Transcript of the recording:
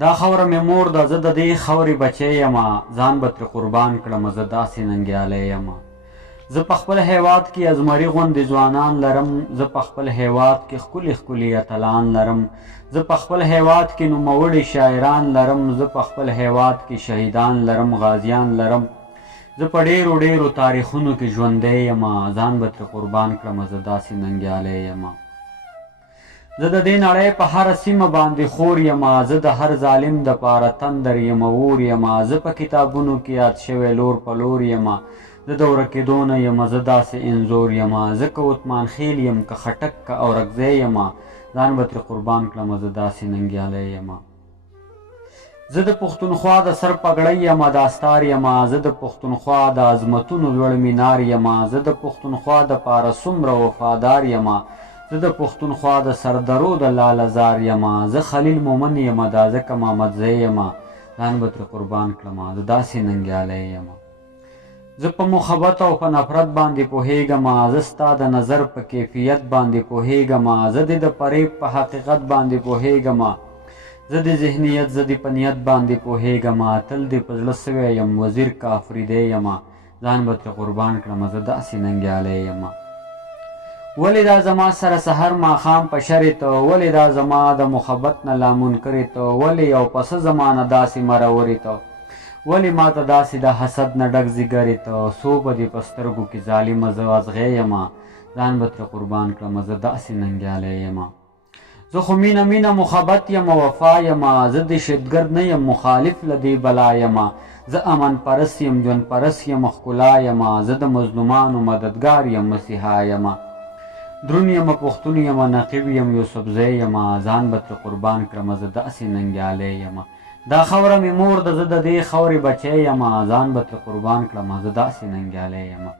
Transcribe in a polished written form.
دا خاوره مې مور ده، زه د دې خاورې بچی یمه، ځان به ترې قربان کړمه، زه داسې ننګیالی یمه. زه په خپل هیواد کې ازمري غوندې ځوانان لرم، زه په خپل هیواد کې ښکلي ښکلي اتلان لرم، زه په خپل هیواد کې نوموړي شاعران لرم، زه په خپل هیواد کې شهیدان لرم، غازیان لرم، زه په ډېرو ډېرو تاریخونو کې ژوندی یمه، ځان به ترې قربان کړمه، زه داسې ننګیالی یمه. زه د دې نړۍ په هره سیمه باندې خور یمه، زه د هر ظالم دپاره تندر یمه، اور یمه، زه په کتابونو کې یاد شوی لور په لور یمه، زه د ورکېدو نه یمه، زه داسې انځور یمه، زه که عثمان خیل یم، که خټک که اورکزی یمه، ځان به ترې قربان کړمه، زه داسې ننګیالی یمه. زه د پښتونخوا د سر پګړۍ یمه، د استار یمه، زه د پښتونخوا د عظمتونو لوړ مینار یمه، زه د پښتونخوا دپاره څومره وفادار یمه، زه د پښتونخوا د سردرو د لالهزار یمه، زه خلیل مومن یمه، دا ځکه محمدزی یمه، ځان به ترې قربان کړمه، زه داسې ننګیالی یمه. زه په محبت او په نفرت باندې پوهېږمه، زه ستا د نظر په کیفیت باندې پوهېږمه، زه دې د فریب په حقیقت باندې پوهېږمه، زه د ذهنیت زه دې په نیت باندې پوهېږمه، تل دې په زړه سوی یم، وزیر که افریدی یمه، ځان به ترې قربان کړمه، زه داسې ننګیالی یمه. ولې دا زما سره سحر ماښام په شرې ته، ولې دا زما د محبت نه لا منکرې ته، ولې یو پسه زمانه داسې مرورې ته، ولې ماته داسې د حسد نه ډک ځیګرې ته، څو به دې په سترګو کې ظالمه زه ازغی یمه، ځان به ترې قربان کړمه، زه داسې ننګیالی یمه. زه خو مینه مینه محبت یم وفا یمه، زه دهشتګرد نه یم مخالف له دې بلا یمه، زه امن پرست یم ژوند پرست یم ښکلا یمه، زه د مظلومانو مددګار یم مسیحا یمه، درون یمه پښتون یمه نقیب یم یوسفزی یمه، ځان به ترې قربان کړمه، زه داسې ننګیالی یمه. دا خاوره مې مور ده، زه د دې خاورې بچی یمه، ځان به ترې قربان کړمه، زه داسې ننګیالی یمه.